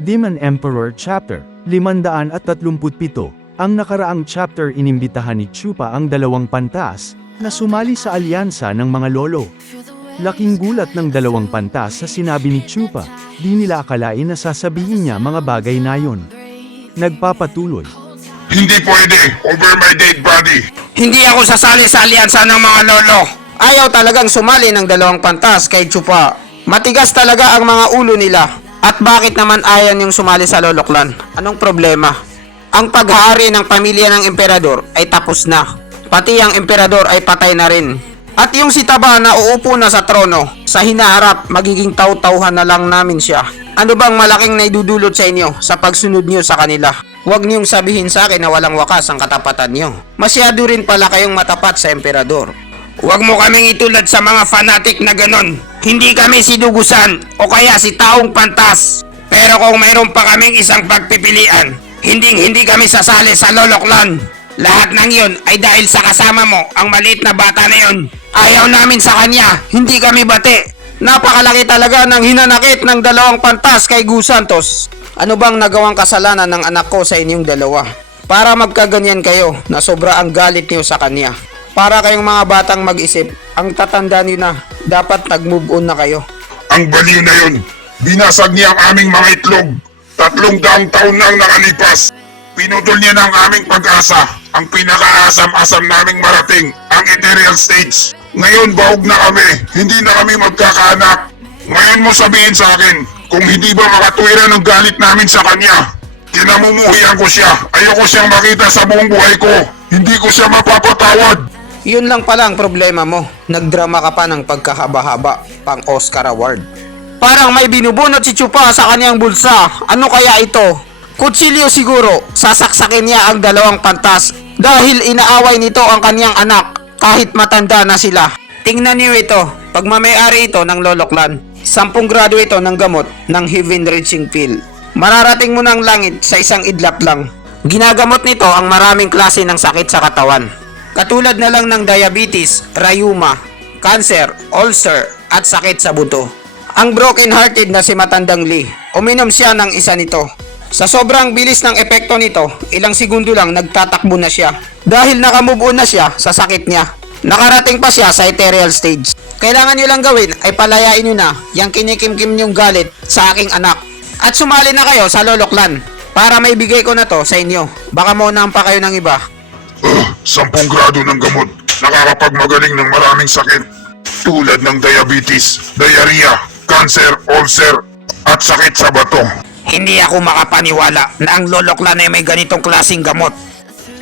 Demon Emperor Chapter 537. Ang nakaraang chapter inimbitahan ni Chupa ang dalawang pantas, na sumali sa alyansa ng mga lolo. Laking gulat ng dalawang pantas sa sinabi ni Chupa, di nila akalain na sasabihin niya mga bagay na yon. Nagpapatuloy. Hindi pwede, over my dead body. Hindi ako sasali sa alyansa ng mga lolo. Ayaw talagang sumali ng dalawang pantas kay Chupa. Matigas talaga ang mga ulo nila. At bakit naman ayaw niyong sumali sa Lolo Clan? Anong problema? Ang paghahari ng pamilya ng emperador ay tapos na. Pati ang emperador ay patay na rin. At yung si Taba na uupo na sa trono, sa hinaharap magiging taw-tauhan na lang namin siya. Ano bang malaking naidudulot sa inyo sa pagsunod niyo sa kanila? Huwag niyong sabihin sa akin na walang wakas ang katapatan niyo. Masyado rin pala kayong matapat sa emperador. Huwag mo kaming itulad sa mga fanatic na ganon. Hindi kami si Dugusan o kaya si Taong Pantas. Pero kung mayroon pa kaming isang pagpipilian, hindi kami sasali sa Lolo Clan. Lahat ng yun ay dahil sa kasama mo, ang maliit na bata na yun. Ayaw namin sa kanya, hindi kami bate. Napakalaki talaga ng hinanakit ng dalawang pantas kay Gu Santos. Ano bang nagawang kasalanan ng anak ko sa inyong dalawa? Para magkaganyan kayo na sobra ang galit niyo sa kanya. Para kayong mga batang mag-isip, ang tatanda niyo na, dapat nag-move on na kayo. Ang baliw na yun, binasag niya ang aming mga itlog. 300 taon nang nakalipas. Pinutol niya ng aming pag-asa, ang pinakaasam-asam naming marating, ang ethereal stage. Ngayon bahog na kami, hindi na kami magkakaanak. Ngayon mo sabihin sa akin, kung hindi ba makatwira ng galit namin sa kanya. Kinamumuhian ko siya, ayoko siyang makita sa buong buhay ko. Hindi ko siya mapapatawad. Yun lang pala ang problema mo. Nagdrama ka pa ng pagkahaba-haba pang Oscar Award. Parang may binubunot si Chupa sa kanyang bulsa. Ano kaya ito? Kutsilyo siguro. Sasaksakin niya ang dalawang pantas dahil inaaway nito ang kanyang anak kahit matanda na sila. Tingnan niyo ito. Pagmamayari ito ng Lolo Clan. 10 grado ito ng gamot ng Heaven Reaching Pill. Mararating mo ng langit sa isang idlap lang. Ginagamot nito ang maraming klase ng sakit sa katawan. Katulad na lang ng diabetes, rayuma, cancer, ulcer, at sakit sa buto. Ang broken-hearted na si Matandang Lee, uminom siya ng isa nito. Sa sobrang bilis ng epekto nito, ilang segundo lang nagtatakbo na siya. Dahil nakamove on na siya sa sakit niya. Nakarating pa siya sa ethereal stage. Kailangan nyo lang gawin ay palayain nyo na yung kinikimkim nyong galit sa aking anak. At sumali na kayo sa Lolo Clan para maibigay ko na to sa inyo. Baka maunahan pa kayo ng iba. 10 grado ng gamot, nakakapagmagaling ng maraming sakit. Tulad ng diabetes, diarrhea, cancer, ulcer, at sakit sa bato. Hindi ako makapaniwala na ang Lolo Clan ay may ganitong klaseng gamot.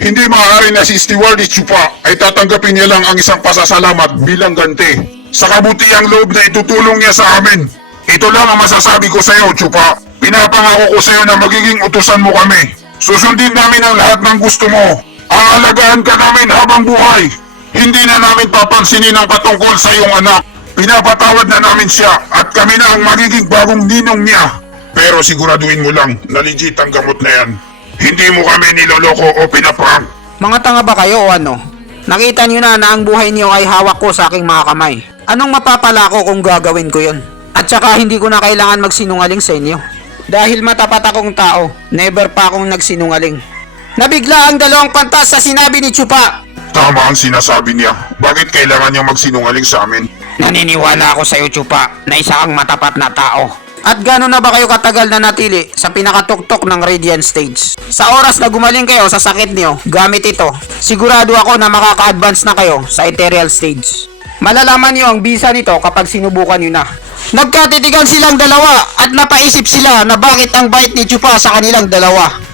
Hindi maaari na si Steward Chupa ay tatanggapin niya lang ang isang pasasalamat bilang ganti sa kabutiang loob na itutulong niya sa amin. Ito lang ang masasabi ko sa iyo, Chupa. Pinapangako ko sa iyo na magiging utusan mo kami. Susundin namin ang lahat ng gusto mo. Aalagaan ka namin habang buhay. Hindi na namin papansinin ang patungkol sa iyong anak. Pinapatawad na namin siya at kami na ang magiging bagong ninong niya. Pero siguraduhin mo lang na legit ang gamot na yan. Hindi mo kami niloloko o pinaprank. Mga tanga ba kayo o ano? Nakita niyo na ang buhay niyo ay hawak ko sa aking mga kamay. Anong mapapala ko kung gagawin ko yun? At saka hindi ko na kailangan magsinungaling sa inyo. Dahil matapat akong tao, never pa akong nagsinungaling. Nabigla ang dalawang pantas sa sinabi ni Chupa. Tama ang sinasabi niya. Bakit kailangan niyang magsinungaling sa amin? Naniniwala ako sa iyo, Chupa, na isa kang matapat na tao. At gano'n na ba kayo katagal na natili sa pinakatuktok ng Radiant Stage? Sa oras na gumaling kayo sa sakit niyo, gamit ito, sigurado ako na makaka-advance na kayo sa Ethereal Stage. Malalaman niyo ang bisa nito kapag sinubukan niyo na. Nagkatitigan silang dalawa at napaisip sila na bakit ang bait ni Chupa sa kanilang dalawa.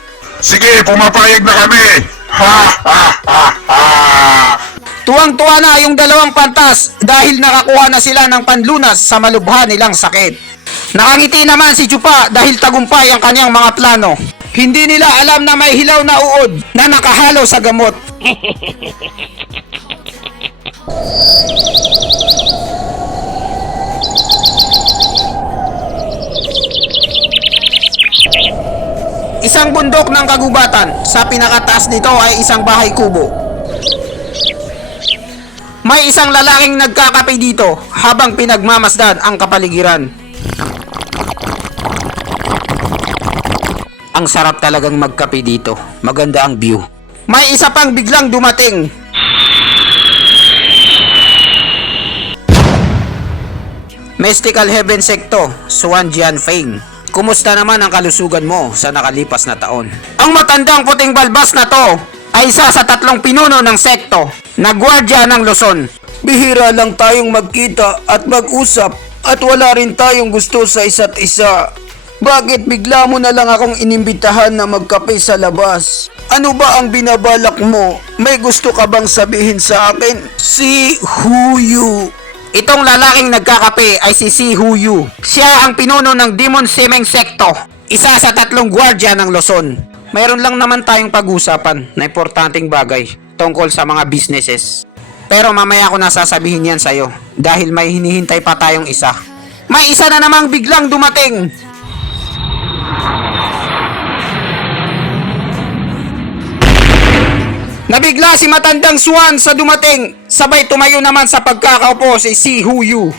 Sige, pumapayag na kami! Ha ha ha ha! Tuwang-tuwa na yung dalawang pantas dahil nakakuha na sila ng panlunas sa malubha nilang sakit. Nakangiti naman si Chupa dahil tagumpay ang kanyang mga plano. Hindi nila alam na may hilaw na uod na nakahalo sa gamot. Isang bundok ng kagubatan, sa pinakataas nito ay isang bahay kubo. May isang lalaking nagkakape dito habang pinagmamasdan ang kapaligiran. Ang sarap talagang magkape dito. Maganda ang view. May isa pang biglang dumating. Mystical Heaven Secto, Swan Jianfeng. Kumusta naman ang kalusugan mo sa nakalipas na taon? Ang matandang puting balbas na to ay isa sa 3 pinuno ng sekto na gwardya ng Luzon. Bihira lang tayong magkita at mag-usap at wala rin tayong gusto sa isa't isa. Bakit bigla mo na lang akong inimbitahan na magkape sa labas? Ano ba ang binabalak mo? May gusto ka bang sabihin sa akin? Si Huyu. Itong lalaking nagkakape ay si Huyu. Siya ang pinuno ng Demon Semeng Secto, isa sa 3 gwardya ng Luzon. Mayroon lang naman tayong pag-usapan na importanteng bagay tungkol sa mga businesses. Pero mamaya ko nasasabihin yan sa'yo dahil may hinihintay pa tayong isa. May isa na namang biglang dumating. Nabigla si matandang Swan sa dumating. Sabay tumayo naman sa pagkakaupo si Huyu.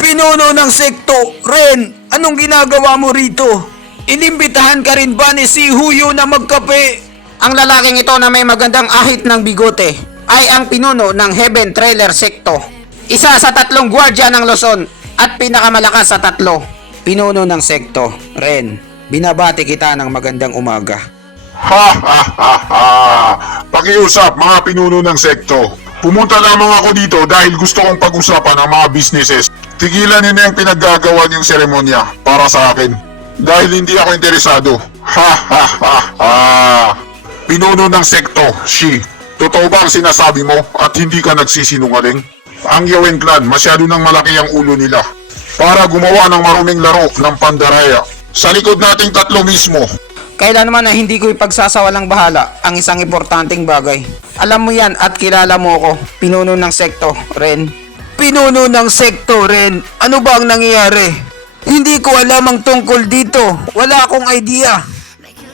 Pinuno ng sekto, Ren, anong ginagawa mo rito? Inimbitahan ka rin ba ni Huyu na magkape? Ang lalaking ito na may magandang ahit ng bigote ay ang pinuno ng Heaven Trailer Secto. Isa sa 3 gwardya ng Luzon at pinakamalakas sa 3. Pinuno ng sekto, Ren, binabati kita ng magandang umaga. Ha ha ha ha! Pakiusap mga pinuno ng sekto. Pumunta lamang ako dito dahil gusto kong pag-usapan ang mga businesses. Tigilan niyo na yung pinaggagawa niyong seremonya para sa akin. Dahil hindi ako interesado. Ha ha ha ha! Pinuno ng sekto, Shi. Totoo ba ang sinasabi mo at hindi ka nagsisinungaling? Ang Yawen Clan, masyado nang malaki ang ulo nila para gumawa ng maruming laro ng pandaraya. Sa likod nating 3 mismo. Kailan naman na hindi ko ipagsasawalang bahala ang isang importanteng bagay. Alam mo yan at kilala mo ako, pinuno ng sekto, Ren. Pinuno ng sekto, Ren? Ano ba ang nangyayari? Hindi ko alam ang tungkol dito. Wala akong idea.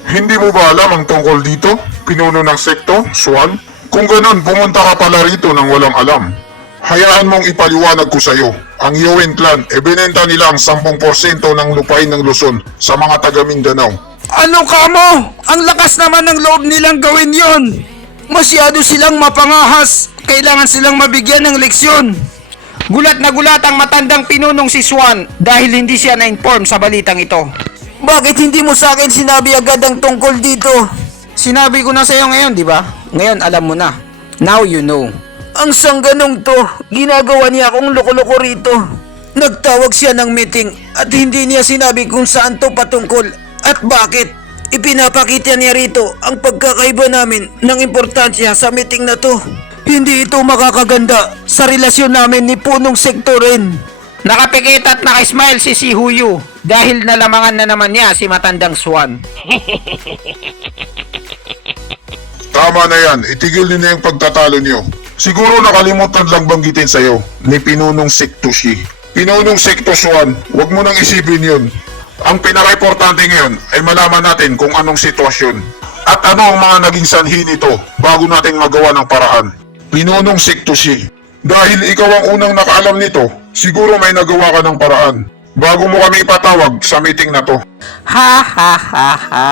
Hindi mo ba alam ang tungkol dito? Pinuno ng sekto, Swan? Kung ganun, pumunta ka pala rito nang walang alam. Hayaan mong ipaliwanag ko sa'yo. Ang Yawen Clan, binenta nila ang 10% ng lupain ng Luzon sa mga taga Mindanao. Ano ka mo? Ang lakas naman ng loob nilang gawin yon. Masyado silang mapangahas. Kailangan silang mabigyan ng leksyon. Gulat na gulat ang matandang pinunong si Swan dahil hindi siya na-inform sa balitang ito. Bakit hindi mo sa akin sinabi agad ang tungkol dito? Sinabi ko na sa iyo ngayon, di ba? Ngayon alam mo na. Now you know. Ang sangganong to, ginagawa niya akong loko-loko rito. Nagtawag siya ng meeting at hindi niya sinabi kung saan to patungkol at bakit. Ipinapakita niya rito ang pagkakaiba namin ng importansya sa meeting na to. Hindi ito makakaganda sa relasyon namin ni punong sekto rin. Nakapikit at nakasmile si Huyu dahil nalamangan na naman niya si matandang Swan. Tama na yan, itigil niyo na yung pagtatalo niyo. Siguro nakalimutan lang banggitin sa'yo ni Pinunong Sekto Shi. Pinunong Sekto Swan, huwag mo nang isipin yun. Ang pinaka-importante ngayon ay malaman natin kung anong sitwasyon at ano ang mga naging sanhi nito bago natin magawa ng paraan. Pinunong Sekto Shi, dahil ikaw ang unang nakaalam nito, siguro may nagawa ka ng paraan bago mo kami ipatawag sa meeting na to. Ha ha ha ha.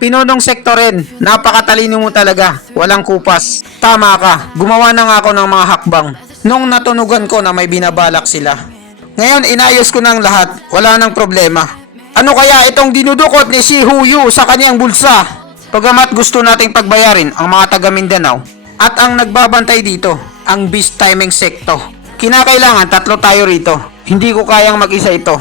Pinunong sekto rin. Napakatalino mo talaga. Walang kupas. Tama ka. Gumawa na nga ako ng mga hakbang nung natunugan ko na may binabalak sila. Ngayon inayos ko ng lahat. Wala nang problema. Ano kaya itong dinudukot ni Huyu sa kanyang bulsa? Pagamat gusto nating pagbayarin ang mga taga Mindanao at ang nagbabantay dito, ang Beast Timing Secto. Kinakailangan 3 tayo rito. Hindi ko kayang mag-isa ito.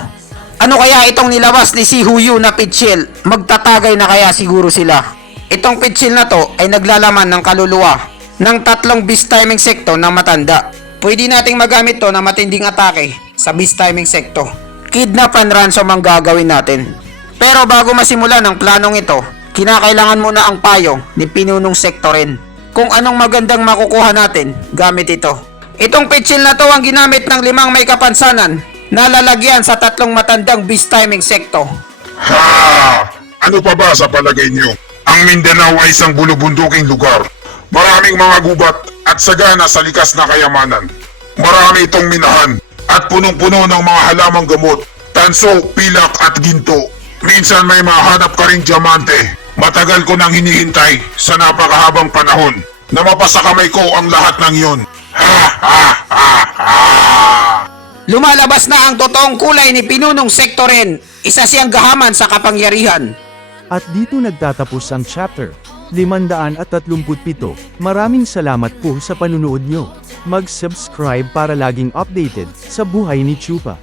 Ano kaya itong nilabas ni Huyu na pitchil? Magtatagay na kaya siguro sila. Itong pitchil na to ay naglalaman ng kaluluwa ng 3 Beast Timing Secto na matanda. Pwede nating magamit to na matinding atake sa Beast Timing Secto. Kidnap and ransom ang gagawin natin. Pero bago masimulan ang planong ito, kinakailangan muna ang payo ni Pinunong Sekto rin. Kung anong magandang makukuha natin gamit ito. Itong pitchil na to ang ginamit ng 5 may kapansanan na lalagyan sa 3 matandang Beast Timing Secto. Ha! Ano pa ba sa palagay niyo? Ang Mindanao ay isang bulubunduking lugar. Maraming mga gubat at sagana sa likas na kayamanan. Marami itong minahan at punong-puno ng mga halamang gamot, tanso, pilak at ginto. Minsan may mahanap ka ring diamante. Matagal ko nang hinihintay sa napakahabang panahon na mapasa kamay ko ang lahat ng yun. Ha ha ha ha! Lumalabas na ang totoong kulay ni Pinunong Sektoren. Isa siyang gahaman sa kapangyarihan. At dito nagtatapos ang chapter 537. Maraming salamat po sa panunood nyo. Mag-subscribe para laging updated sa buhay ni Chupa.